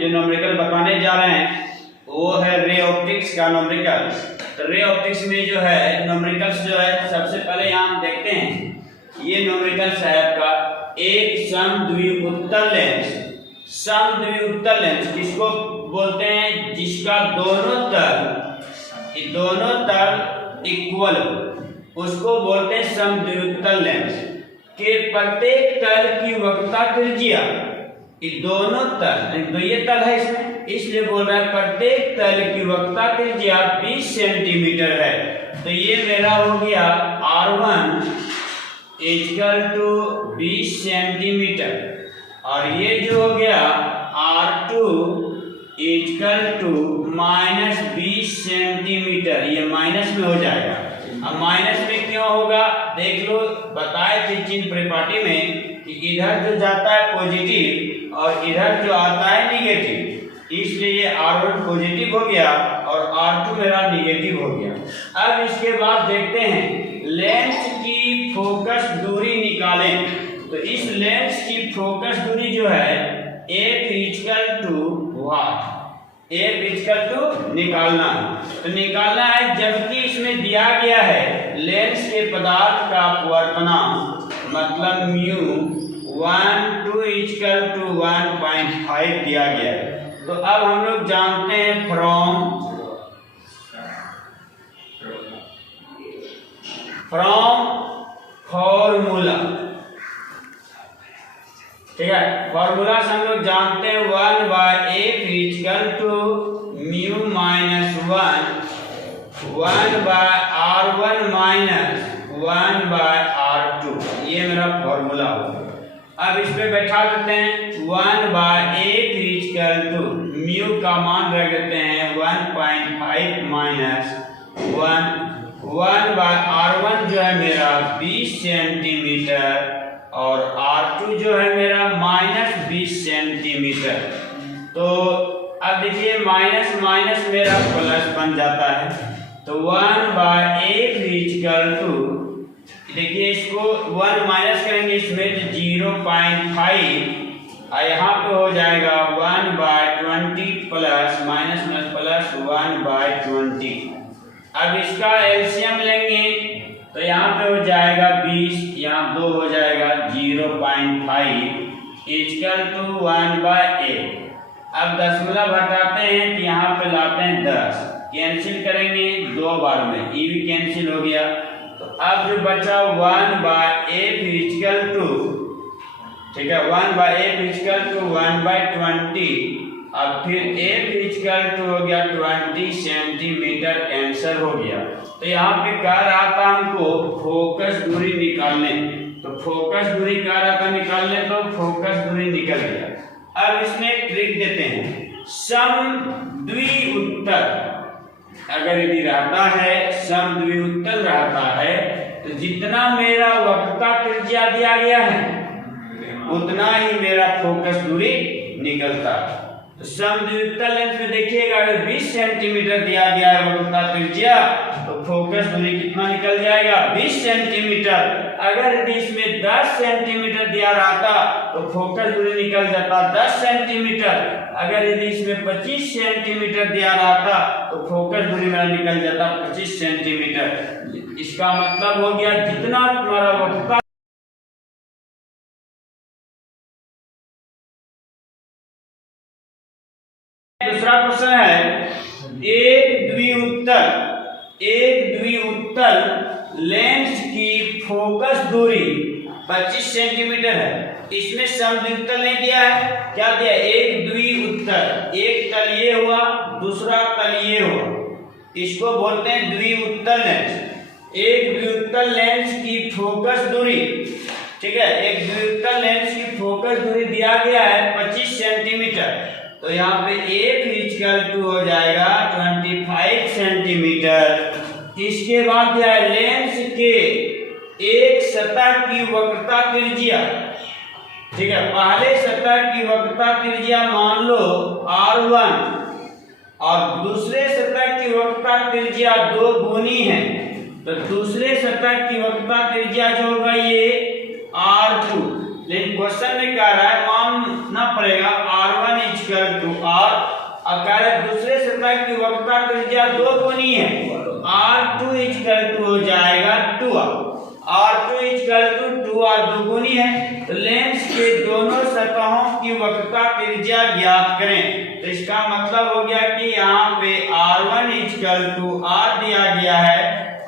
जो न्यूमेरिकल बताने जा रहे हैं वो है रे ऑप्टिक्स का न्यूमेरिकल। तो रे ऑप्टिक्स में जो है न्यूमेरिकल्स जो है सबसे पहले यहाँ हम देखते हैं ये न्यूमेरिकल्स है आपका एक समद्विउत्तल लेंस। समद्विउत्तल लेंस किसको बोलते हैं? जिसका दोनों तल इक्वल हो उसको बोलते हैं समद्विउत्तल लेंस। के प्रत्येक तल की वक्रता त्रिज्या दोनों तल ये तल है इसमें, इसलिए बोल रहा है प्रत्येक तल की वक्रता त्रिज्या 20 सेंटीमीटर है। तो ये मेरा हो गया R1 = 20 सेंटीमीटर और ये जो हो गया R2 = -20 सेंटीमीटर। ये माइनस में हो जाएगा। अब माइनस में क्यों होगा देख लो, बताए थे चिन्ह परिपाटी में कि इधर जो जाता है पॉजिटिव और इधर जो आता है निगेटिव, इसलिए ये R1 पॉजिटिव हो गया और R2 मेरा निगेटिव हो गया। अब इसके बाद देखते हैं लेंस की फोकस दूरी निकालें। तो इस लेंस की फोकस दूरी जो है F निकालना है। तो निकालना है जबकि इसमें दिया गया है लेंस के पदार्थ का अपवर्तनांक मतलब μ 1 2 = 1.5 दिया गया है। तो अब हम लोग जानते हैं फ्रॉम फॉर्मूला, ठीक है, फॉर्मूला से हम लोग जानते हैं 1/F = μ - 1/R1 - 1/R2। ये मेरा फॉर्मूला होगा। अब इस पे बैठा देते हैं 1/F = μ का मान रख देते हैं 1.5 - 1/R1 जो है मेरा 20 सेंटीमीटर और R2 जो है मेरा -20 सेंटीमीटर। तो अब देखिए माइनस माइनस मेरा प्लस बन जाता है। तो 1/F = देखिए इसको 1 माइनस करेंगे इसमें तो 0.5 और यहाँ पे हो जाएगा 1/20 प्लस माइनस प्लस 1/20। अब इसका एलसीएम लेंगे तो यहाँ पे हो जाएगा 20, यहाँ 2 हो जाएगा 0.5 = 1/8। अब दशमलव घटाते हैं तो यहाँ पे लाते हैं 10, कैंसिल करेंगे 2 बार में, ये भी कैंसिल हो गया। तो अब जो बचा 1/F = ठीक है 1/F = 1/20। अब फिर F = हो गया 20 सेंटीमीटर, आंसर हो गया। तो यहाँ पे कह रहा था हमको फोकस दूरी निकालने, तो फोकस दूरी कह रहा था निकालने, तो फोकस दूरी निकल गया। अब इसमें एक ट्रिक देते हैं, समद्विउत्तल अगर यदि रहता है, समद्विउत्तल रहता है तो जितना मेरा वक्रता त्रिज्या दिया गया है उतना ही मेरा फोकस दूरी निकलता है। तो समद्विउत्तल लेंस में देखिएगा अगर 20 सेंटीमीटर दिया गया है वक्रता त्रिज्या तो फोकस दूरी कितना निकल जाएगा 20 सेंटीमीटर। अगर यदि इसमें 10 सेंटीमीटर दिया रहता तो फोकस दूरी निकल जाता 10 सेंटीमीटर। अगर यदि इसमें 25 सेंटीमीटर दिया रहता तो फोकस दूरी मेरा निकल जाता 25 सेंटीमीटर। इसका मतलब हो गया जितना तुम्हारा वक्रता। दूसरा क्वेश्चन है एक द्विउत्तल लेंस की फोकस दूरी 25 सेंटीमीटर है। इसमें समद्विउत्तल नहीं दिया है, क्या दिया? एक द्विउत्तल, एक तल ये हुआ दूसरा तल ये हुआ, इसको बोलते हैं द्विउत्तल लेंस। एक द्विउत्तल लेंस की फोकस दूरी, ठीक है, एक द्विउत्तल लेंस की फोकस दूरी दिया गया है 25 सेंटीमीटर। तो यहाँ पे F = हो जाएगा 25 सेंटीमीटर। इसके बाद क्या है लेंस के एक सतह की वक्रता त्रिज्या, ठीक है, पहले सतह की वक्रता त्रिज्या मान लो R1 और दूसरे सतह की वक्रता त्रिज्या 2 गुनी है। तो दूसरे सतह की वक्रता त्रिज्या जो होगा ये R2, लेकिन क्वेश्चन में क्या रहा है मानना पड़ेगा R1 इक्वल टू आर। अब कह रहे दूसरे सतह की वक्रता त्रिज्या 2 कोणीय है, तो R2 इक्वल टू हो जाएगा 2R। R2 equal to 2R दो कोणीय है, तो लेंस के दोनों सतहों की वक्रता त्रिज्या ज्ञात करें। तो इसका मतलब हो गया कि यहाँ पे R1 इक्वल टू R दिया गया है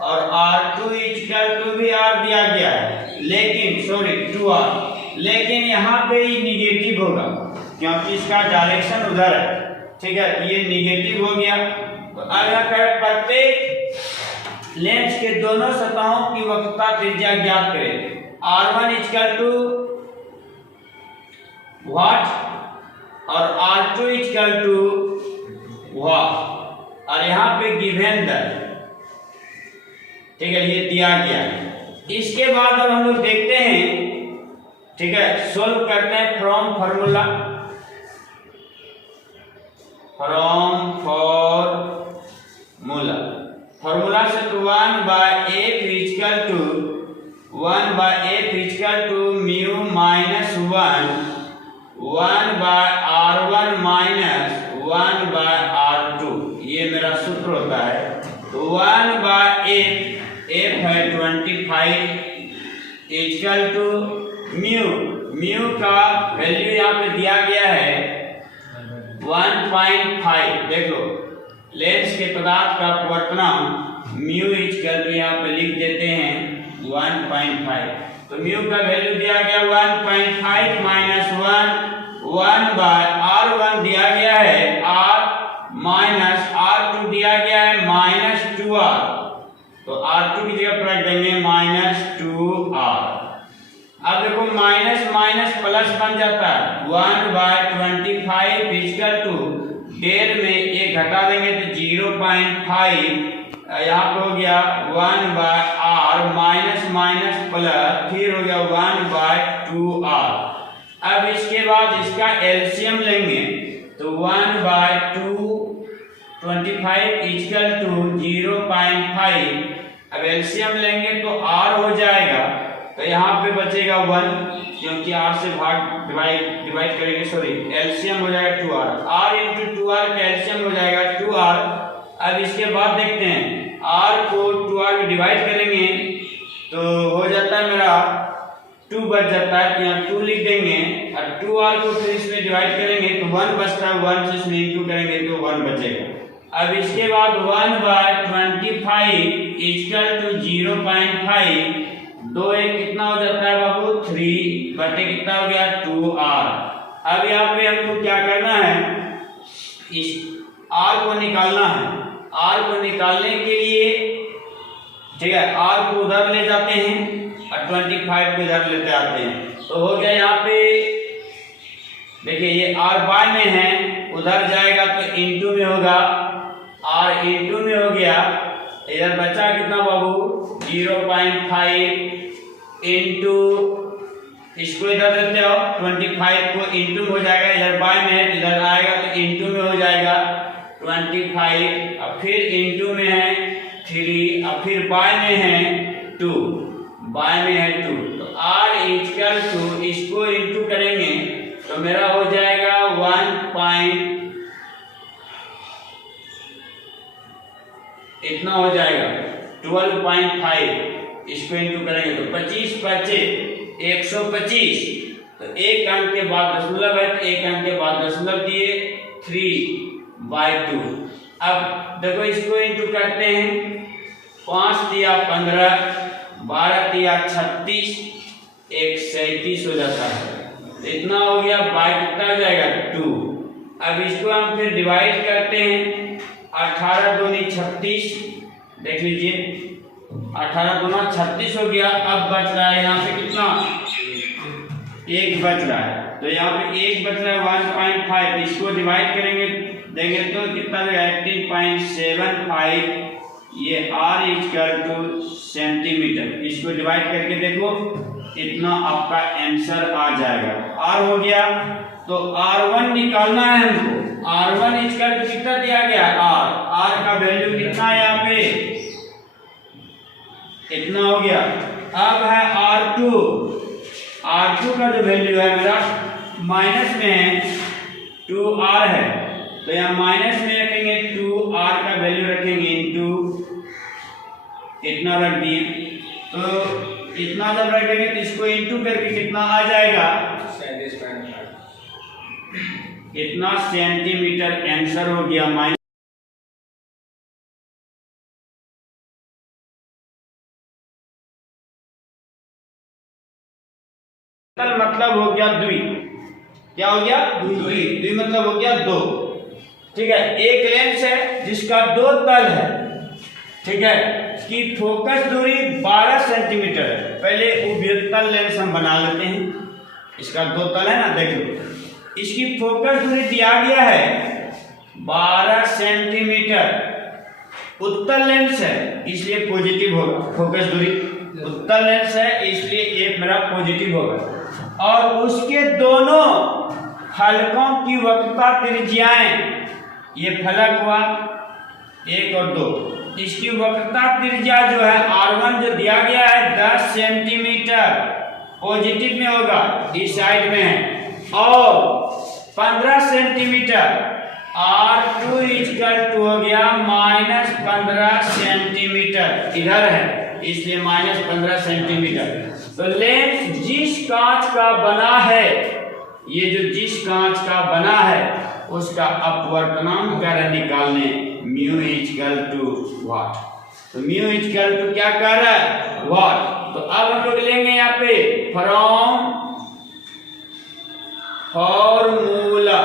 और R2 इक्वल टू भी R दिया गया है, लेकिन 2R, लेकिन यहाँ पे ये निगेटिव होगा क्योंकि इसका डायरेक्शन उधर है। ठीक है, ये निगेटिव हो गया। तो अगर प्रत्येक लेंस के दोनों सतहों की वक्रता त्रिज्या ज्ञात करें। R1 इक्वल टू व्हाट और R2 इक्वल टू व्हाट, और यहाँ पे गिवन द, ठीक है, ये दिया गया है। इसके बाद अब हम लोग देखते हैं, ठीक है, सोल्व करते हैं फ्रॉम फॉर्मूला। फॉर्मूला से तो 1/f equal to mu minus 1/r1 minus 1/r2, ये मेरा सूत्र होता है। तो 1/f है 25 इक्वल टू म्यू का वैल्यू यहाँ पे दिया गया है 1.5। देखो लेंस के पदार्थ का अपवर्तनांक म्यू इक्वल टू यहाँ पे लिख देते हैं 1.5। तो म्यू का वैल्यू दिया गया 1.5 माइनस 1/r1 दिया गया है r माइनस r2 दिया गया है माइनस 2r। तो r2 की जगह पर रख देंगे माइनस 2r। अब देखो माइनस माइनस प्लस बन जाता है 1/25 इक्वल टू 1.5 में एक घटा देंगे तो 0.5, यहाँ पे हो गया 1/r माइनस माइनस प्लस, फिर हो गया 1/2r। अब इसके बाद इसका एलसीएम लेंगे तो 1/225 इक्वल टू 0.5। अब एलसीएम लेंगे तो r हो जाएगा, तो यहाँ पे बचेगा 1 क्योंकि r से भाग डिवाइड करेंगे, सॉरी एलसीएम हो जाएगा 2r, r इंटू 2r का एलसीएम हो जाएगा 2r। अब इसके बाद देखते हैं r को 2r में डिवाइड करेंगे तो हो जाता है मेरा 2 बच जाता है, तो यहाँ 2 लिख देंगे और 2r को फिर इसमें डिवाइड करेंगे तो 1 बचता है, 1 से इसमें इंटू करेंगे तो 1 बचेगा। अब इसके बाद 1/25 इक्वल टू 0.5, 2 एक कितना हो जाता है बाबू 3 बटे कितना हो गया 2r। अब यहाँ पे हमको क्या करना है, इस r को निकालना है। r को निकालने के लिए, ठीक है, r को उधर ले जाते हैं और 25 को इधर लेते आते हैं, तो हो गया यहाँ पे देखिए ये r बाय में है, उधर जाएगा तो इंटू में होगा, r इंटू में हो गया, इधर बचा कितना बाबू 0.5 इंटू, इसको इधर देते हो 25 को इंटू में हो जाएगा, इधर बाय में है इधर आएगा तो इंटू में हो जाएगा 25, अब फिर इंटू में है 3, अब फिर बाय में है 2, बाय में है 2, तो r इक्वल टू इसको इंटू करेंगे तो मेरा हो जाएगा 1. इतना हो जाएगा 12.5, इसको इंटू करेंगे तो 25 बचे 125, तो एक अंक के बाद दशमलव है तो एक अंक के बाद दशमलव दिए 3/2। अब देखो इसको इंटू करते हैं, 5 दिया 15, 12 दिया 36, 137 हो जाता है, तो इतना हो गया, बाय कितना हो जाएगा 2। अब इसको हम फिर डिवाइड करते हैं, 18 दूनी 36, देख लीजिए 18 दूना 36 हो गया। अब बच रहा है यहाँ पे कितना, 1 बच रहा है, तो यहाँ पे 1 बच रहा है 1.5, इसको डिवाइड करेंगे देंगे तो कितना देगा 18.75, ये r इक्वल टू सेंटीमीटर, इसको डिवाइड करके देखो इतना आपका आंसर आ जाएगा। r हो गया, तो r1 निकालना है हमको, r1 इक्वल टू कितना दिया गया r का वैल्यू कितना है यहाँ पे, इतना हो गया। अब है r2 का जो वैल्यू है मेरा माइनस में है, 2r है, तो यहाँ माइनस में रखेंगे 2r का वैल्यू रखेंगे इनटू इतना रख दिए, तो इतना जब रखेंगे तो इसको इनटू करके कितना आ जाएगा, इतना सेंटीमीटर आंसर हो गया। माइनस मतलब हो गया द्वि, क्या हो गया, द्वि मतलब हो गया दो। ठीक है, एक लेंस है जिसका दो तल है, ठीक है, कि फोकस दूरी 12 सेंटीमीटर है। पहले उभयतल लेंस हम बना लेते हैं, इसका दो तल है ना, देख लो, इसकी फोकस दूरी दिया गया है 12 सेंटीमीटर। उत्तल लेंस है इसलिए पॉजिटिव होगा, फोकस दूरी उत्तल लेंस है इसलिए एक मेरा पॉजिटिव होगा। और उसके दोनों फलकों की वक्रता त्रिज्याएं, ये फलक हुआ 1 और 2, इसकी वक्रता त्रिज्या जो है r1 जो दिया गया है 10 सेंटीमीटर पॉजिटिव में होगा, इस साइड में है, और 15 सेंटीमीटर r2 इक्वल टू हो गया -15 सेंटीमीटर, इधर है इसलिए -15 सेंटीमीटर। तो लेंस जिस कांच का बना है, ये जो जिस कांच का बना है उसका अपवर्तनांक कर निकालने, म्यू इक्वल टू व्हाट, तो म्यू इक्वल टू क्या कर रहा है, व्हाट। तो अब हम लोग लेंगे यहाँ पे फ्रॉम फॉर्मूला।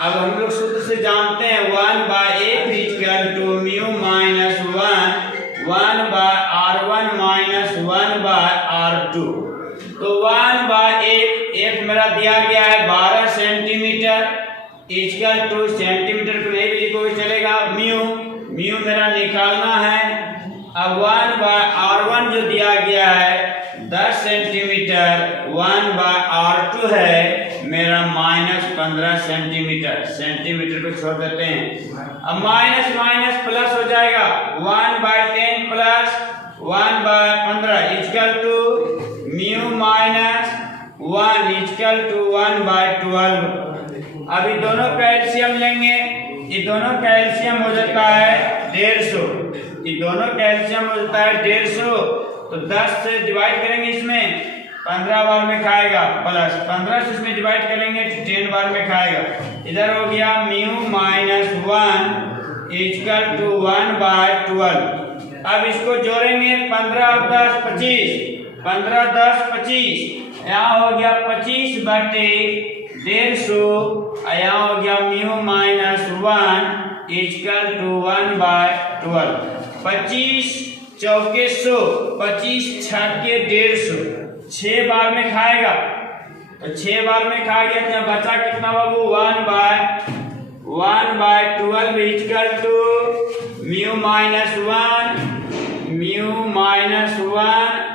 अब हम लोग सूत्र से जानते हैं 1/f equal to mu minus 1/r1 minus 1/r2। तो 1/f मेरा दिया गया है 12 सेंटीमीटर इक्वल टू, सेंटीमीटर को नहीं भी लिखोगे चलेगा, म्यू मेरा निकालना है। अब 1/r1 जो दिया गया है 10 सेंटीमीटर, 1/r2 है मेरा -15 सेंटीमीटर, सेंटीमीटर को छोड़ देते हैं। अब माइनस माइनस प्लस हो जाएगा, 1/10 plus 1/15 equal to mu minus 1 equal to 1/12। अभी दोनों का एलसीएम लेंगे, ये दोनों का एलसीएम हो जाता है 150, ये दोनों का एलसीएम हो जाता है 150। तो 10 से डिवाइड करेंगे, इसमें 15 बार में खाएगा, प्लस 15 से इसमें डिवाइड करेंगे 10 बार में खाएगा। इधर हो गया म्यू माइनस 1 इक्वल टू 1/12। अब इसको जोड़ेंगे, 15 और 10 25, 15 10 25, यहाँ हो गया 25/150, यहाँ हो गया म्यू माइनस 1 इक्वल टू 1/12। 25 चौके 100, 25 छक्के 150, 6 बार में खाएगा, तो 6 बार में खा गया तो बचा कितना बाबू, 1/12 इक्वल टू म्यू माइनस 1।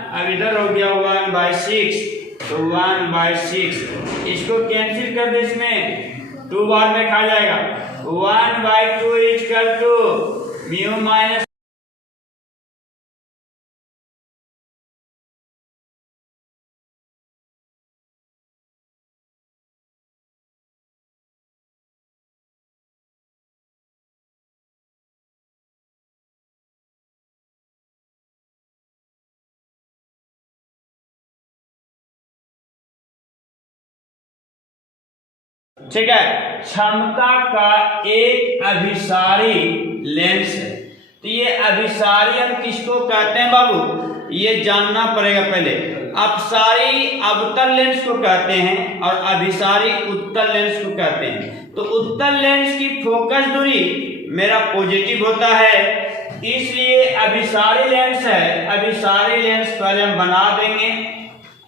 अब इधर हो गया 1/6, तो 1/6 इसको कैंसिल कर दे, इसमें 2 बार में खा जाएगा, 1/2 इक्वल टू म्यू माइनस। ठीक है, क्षमता का एक अभिसारी लेंस है। तो ये अभिसारी हम किसको कहते हैं बाबू, ये जानना पड़ेगा पहले। अपसारी अवतल लेंस को कहते हैं और अभिसारी उत्तल लेंस को कहते हैं। तो उत्तल लेंस की फोकस दूरी मेरा पॉजिटिव होता है, इसलिए अभिसारी लेंस है। अभिसारी लेंस पहले हम बना देंगे,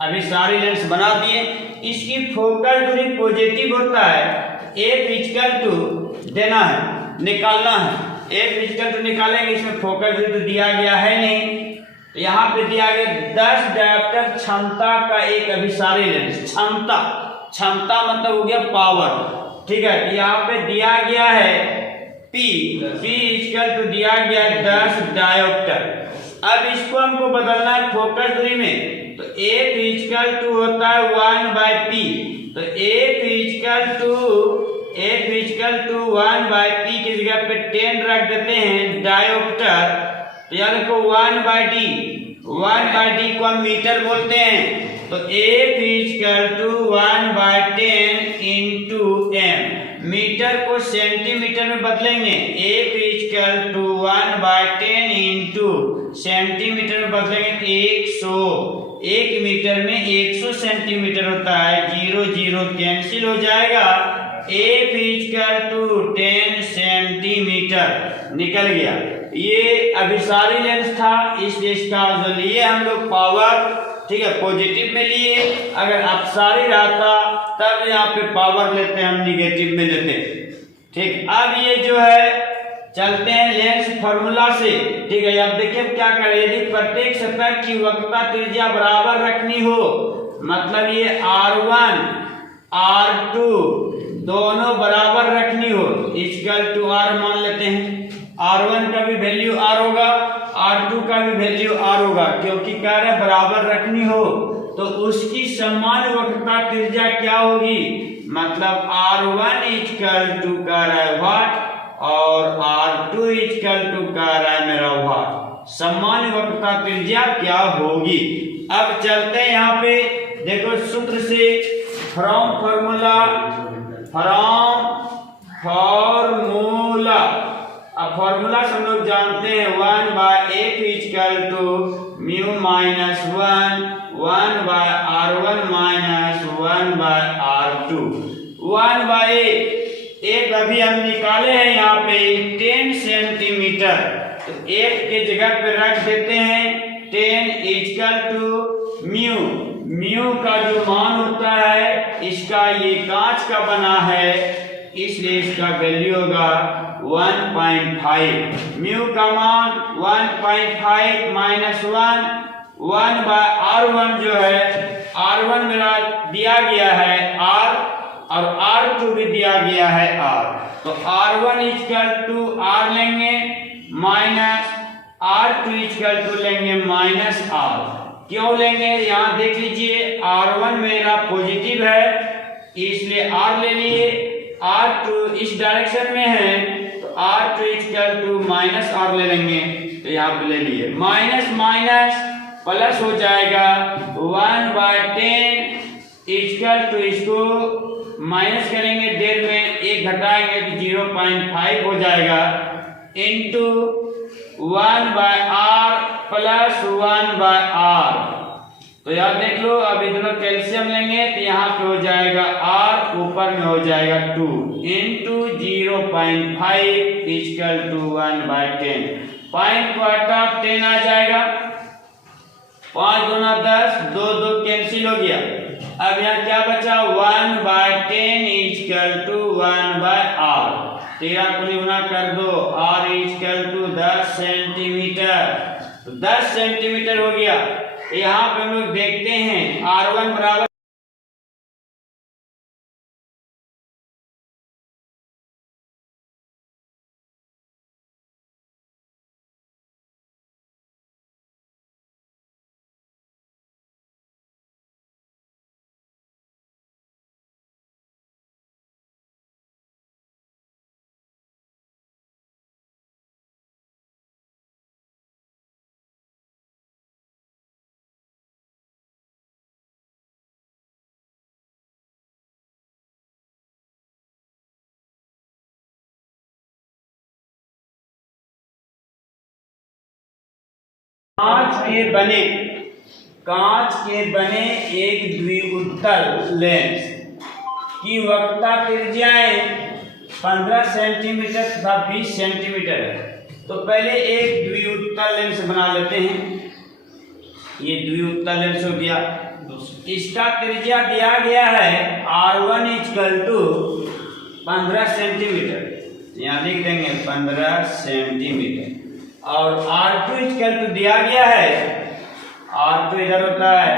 अभिसारी लेंस बना दिए, इसकी फोकस दूरी पॉजिटिव होता है। एक इक्वल टू देना है, निकालना है, एक इक्वल टू निकालेंगे, इसमें फोकस दूरी तो दिया गया है नहीं, तो यहाँ पे दिया गया 10 डायोप्टर क्षमता का एक अभिसारी लेंस। क्षमता मतलब हो गया पावर, ठीक है। यहाँ पे दिया गया है P इक्वल टू दिया गया 10 डायोप्टर। अब इसको हमको बदलना है फोकस दूरी में, तो एक इक्वल टू होता है 1/P, तो एक equal to F equal to 1/P की जगह पे 10 रख देते हैं डायोप्टर, तो याद रखो 1/D, 1/D को हम मीटर बोलते हैं, तो F equal to 1/10 into M, metre को सेंटीमीटर में बदलेंगे, F equal to 1/10 into centimetre में बदलेंगे तो 100, 1 मीटर में 100 सेंटीमीटर होता है, 0 0 कैंसिल हो जाएगा, F इक्वल टू 10 सेंटीमीटर निकल गया। ये अभिसारी लेंस था, इसलिए इसका जो लिए हम लोग पावर, ठीक है, पॉजिटिव में लिए, अगर अपसारी रहता तब यहाँ पे पावर लेते हैं, हम निगेटिव में लेते, ठीक। अब ये जो है चलते हैं लेंस फॉर्मूला से, ठीक है। अब देखिए क्या करें, यदि प्रत्येक सतह की वक्रता त्रिज्या बराबर रखनी हो, मतलब ये R1 R2 दोनों बराबर रखनी हो, इक्वल टू R मान लेते हैं, R1 का भी वैल्यू R होगा, R2 का भी वैल्यू R होगा, क्योंकि कह रहे हैं बराबर रखनी हो तो उसकी समान वक्रता त्रिज्या क्या होगी, मतलब R1 इक्वल टू कह रहा है वाट और R2 इक्वल टू कह रहा है मेरा वाट, समान वक्रता त्रिज्या क्या होगी। अब चलते हैं यहाँ पे, देखो सूत्र से, फ्रॉम फॉर्मूला, अब फॉर्मूला हम लोग जानते हैं 1/F equal to mu minus 1/R1 minus 1/R2, 1/F अभी हम निकाले हैं यहाँ पे 10 सेंटीमीटर, तो F के जगह पे रख देते हैं 10 इक्वल टू म्यू, म्यू का जो मान होता है, इसका ये कांच का बना है इसलिए इसका वैल्यू होगा 1.5, म्यू का मान 1.5 माइनस 1/R1 जो है, R1 मेरा दिया गया है R और R2 भी दिया गया है R, तो R1 इक्वल टू R लेंगे माइनस R2 इक्वल टू लेंगे माइनस R, क्यों लेंगे यहाँ देख लीजिए, R1 मेरा पॉजिटिव है इसलिए R ले लिए, R2 इस डायरेक्शन में है तो R2 equal to minus R ले लेंगे, तो यहाँ पे ले लिए, माइनस माइनस प्लस हो जाएगा, 1/10 इक्वल टू इसको माइनस करेंगे, डेढ़ में 1 घटाएंगे तो 0.5 हो जाएगा, इंटू 1/R प्लस 1/R, तो यार देख लो, अब इधर कैल्शियम लेंगे तो यहाँ पे हो जाएगा R, ऊपर में हो जाएगा 2 इंटू 0.5 इक्वल टू 1/10, पॉइंट को हटा 10 आ जाएगा, 5 दूना 10, 2 2 कैंसिल हो गया, अब यहाँ क्या बचा 1/10 इक्वल टू 1/R, 13 को गुना कर दो, R इक्वल टू 10 सेंटीमीटर, तो 10 सेंटीमीटर हो गया। यहाँ पे हम लोग देखते हैं R1 बराबर कांच के बने एक द्विउत्तल लेंस की वक्रता त्रिज्याएं 15 सेंटीमीटर तथा 20 सेंटीमीटर है, तो पहले एक द्विउत्तल लेंस बना लेते हैं, ये द्विउत्तल लेंस हो गया, इसका त्रिज्या दिया गया है R1 इक्वल टू 15 सेंटीमीटर, यहाँ लिख देंगे 15 सेंटीमीटर, और R2 इक्वल टू दिया गया है, R2 इधर होता है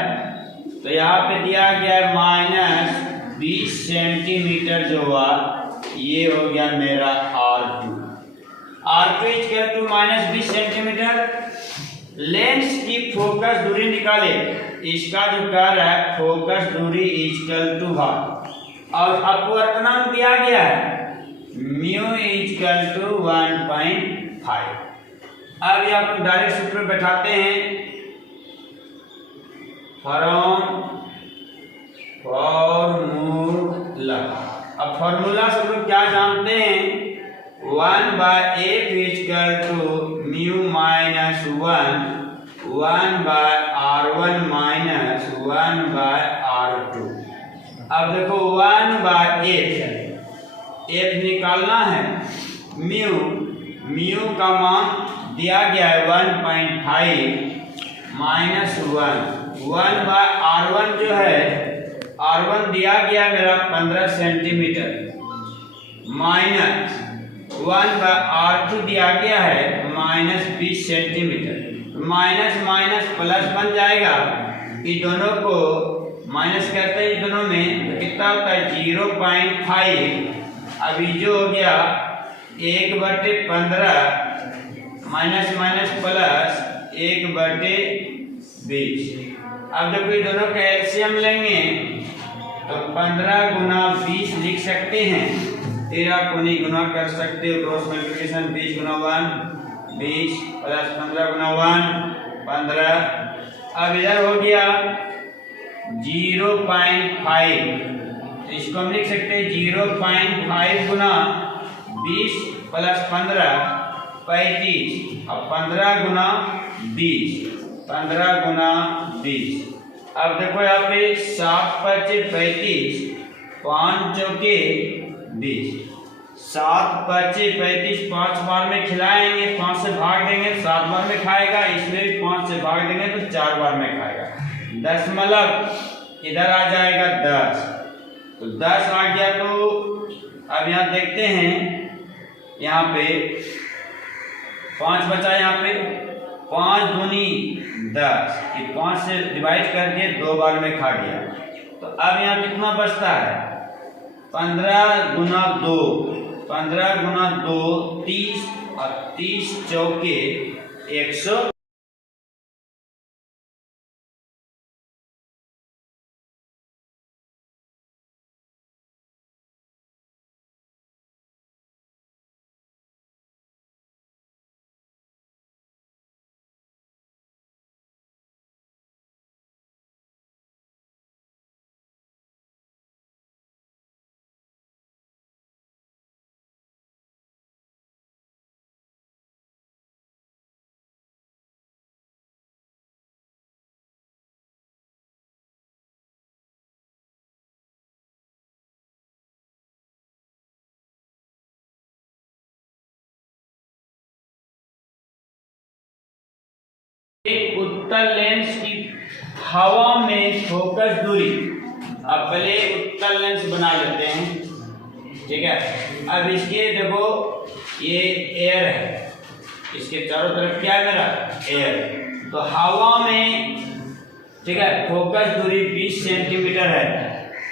तो यहाँ पे दिया गया है माइनस 20 सेंटीमीटर, जो हुआ ये हो गया मेरा R2 equal to minus 20 centimetre. Lens की फोकस दूरी निकाले, इसका जो कर है फोकस दूरी इक्वल टू भाग और अपवर्तनांक दिया गया है म्यू इक्वल टू 1.5। अब ये आप डायरेक्ट सूत्र बैठाते हैं फ्रॉम फॉर्मूला। अब फॉर्मूला से लोग क्या जानते हैं 1/f equal to mu minus 1/r1 minus 1/r2। अब देखो 1/f निकालना है म्यू का मान दिया गया है 1.5 माइनस 1/r1 जो है r1 दिया गया मेरा 15 सेंटीमीटर माइनस 1/r2 दिया गया है minus 20 centimetre. Minus minus plus बन जाएगा, ये दोनों को माइनस करते हैं दोनों में तो कितना होता है 0.5। अभी जो हो गया 1/15 माइनस माइनस प्लस 1/20। अब जब ये दोनों का एलसीएम लेंगे तो 15 गुना 20 लिख सकते हैं, 13 को नहीं गुना कर सकते हो, क्रॉस मल्टीप्लिकेशन 20 गुना 1 20 प्लस 15 गुना 1 15। अब इधर हो गया 0.5, तो इसको हम लिख सकते हैं 0.5 गुना 20 प्लस 15 35। अब 15 गुना 20 15 गुना 20। अब देखो यहाँ पे 7×5 35 5 चौके 20। 7×5 35 5 बार में खिलाएंगे, 5 से भाग देंगे 7 बार में खाएगा, इसमें भी 5 से भाग देंगे तो 4 बार में खाएगा। दशमलव इधर आ जाएगा 10, तो 10 आ गया। तो अब यहाँ देखते हैं यहाँ पे 5 बचा, यहाँ पे 5 दूनी 10, ये 5 से डिवाइड करके 2 बार में खा गया। तो अब यहाँ कितना बचता है 15 गुना 2 15 गुना 2 30 और 30 चौके 100। एक उत्तल लेंस की हवा में फोकस दूरी, अब पहले उत्तल लेंस बना लेते हैं, ठीक है। अब इसके देखो ये एयर है, इसके चारों तरफ क्या है मेरा एयर, तो हवा में ठीक है फोकस दूरी 20 सेंटीमीटर है,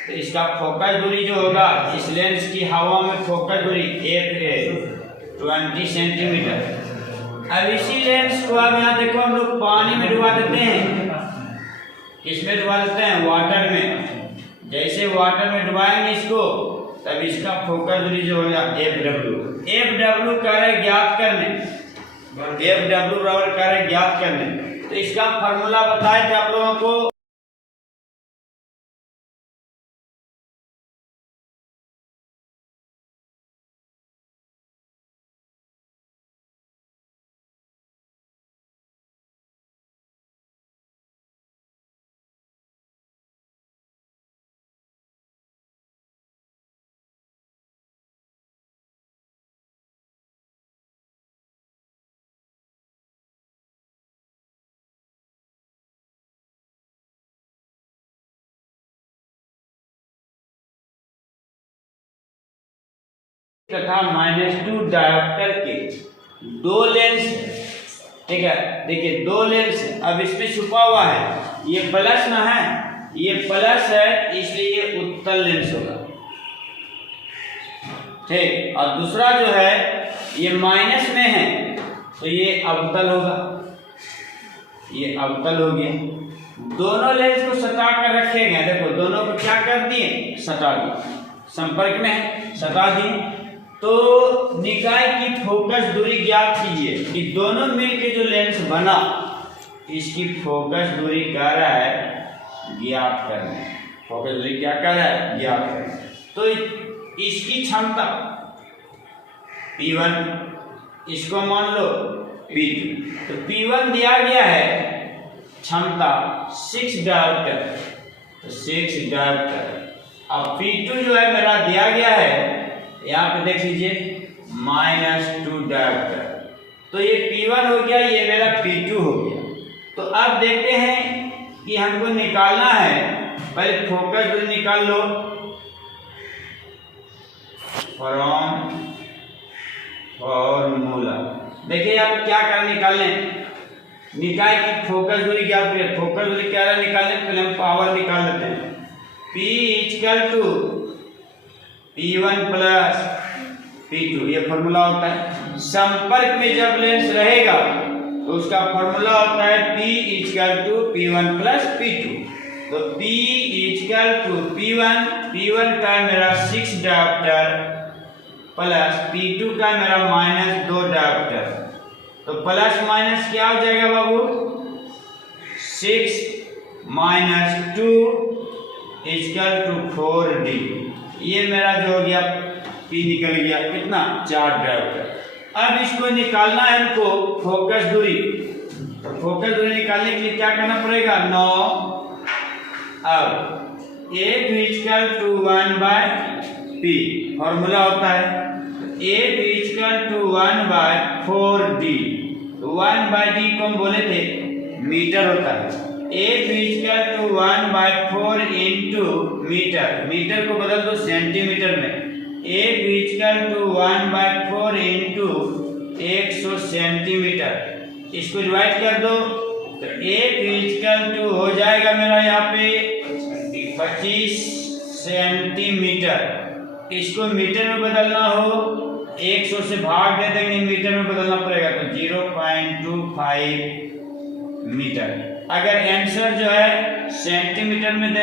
तो इसका फोकस दूरी जो होगा इस लेंस की हवा में फोकस दूरी 20 सेंटीमीटर। अब इसी लेंस को अब यहाँ देखो हम लोग पानी में डुबा देते हैं, किसमें डुबा देते हैं वाटर में। जैसे वाटर में डुबाएंगे इसको तब इसका फोकस दूरी जो होगा FW कार्य ज्ञात करने, FW बराबर कार्य ज्ञात करने। तो इसका फॉर्मूला बताए थे आप लोगों को, तथा -2 डायोप्टर के 2 लेंस, ठीक है। देखिए 2 लेंस अब इसमें छुपा हुआ है, ये प्लस ना है, ये प्लस है इसलिए ये उत्तल लेंस होगा, ठीक। और दूसरा जो है ये माइनस में है तो ये अवतल होगा, ये अवतल हो गया। दोनों लेंस को सटा कर रखे गए, देखो दोनों को क्या कर दिए सटा दिए। संपर्क में है, सटा दिए। तो निकाय की फोकस दूरी ज्ञात कीजिए कि दोनों मिलके जो लेंस बना इसकी फोकस दूरी क्या रहा है, ज्ञात करना। फोकस दूरी क्या कर रहा है, ज्ञात करना। तो इसकी क्षमता P1, इसको मान लो P2। तो P1 दिया गया है क्षमता 6 डायोप्टर, तो 6 डायोप्टर। अब P2 जो है मेरा दिया गया है, यहाँ पे देख लीजिए -2 डायोप्टर। तो ये P1 हो गया, ये मेरा P2 हो गया। तो अब देखते हैं कि हमको निकालना है, पहले फोकस दूरी निकाल लो। फ्रॉम फॉर्मूला देखिए आप क्या कर निकालने, निकाय की फोकस दूरी क्या होती है, फोकस दूरी क्या है निकालने, पहले हम पावर निकाल लेते हैं। P P1 प्लस P2 ये फॉर्मूला होता है। संपर्क में जब लेंस रहेगा तो उसका फॉर्मूला होता है P1 प्लस P2। तो P1 का मेरा 6 डायोप्टर प्लस P2 का मेरा -2 डायोप्टर। तो प्लस माइनस क्या हो जाएगा बाबू, 6 - 2 = 4D। ये मेरा जो हो गया P निकल गया, कितना, 4 डायोप्टर। अब इसको निकालना है हमको फोकस दूरी। तो फोकस दूरी निकालने के लिए क्या करना पड़ेगा, 9। अब A= 1/P फॉर्मूला होता है। A= 1/4D। 1/D को हम बोले थे मीटर होता है। A= 1/4 इंटू मीटर, मीटर को बदल दो सेंटीमीटर में। A= 1/4 इंटू 100 सेंटीमीटर, इसको डिवाइड कर दो। तो A= हो जाएगा मेरा यहाँ पे 25 सेंटीमीटर। इसको मीटर में बदलना हो 100 से भाग दे देंगे, मीटर में बदलना पड़ेगा तो 0.25 मीटर। अगर आंसर जो है सेंटीमीटर में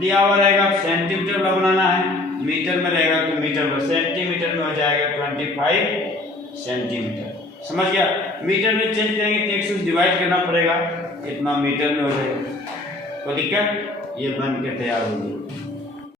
दिया हुआ रहेगा, सेंटीमीटर में बनाना है, मीटर में रहेगा तो मीटर में, सेंटीमीटर में हो जाएगा 25 सेंटीमीटर। समझ गया, मीटर में चेंज करेंगे तो 100 से डिवाइड करना पड़ेगा, इतना मीटर में हो जाएगा। कोई दिक्कत, ये बन के तैयार होगी।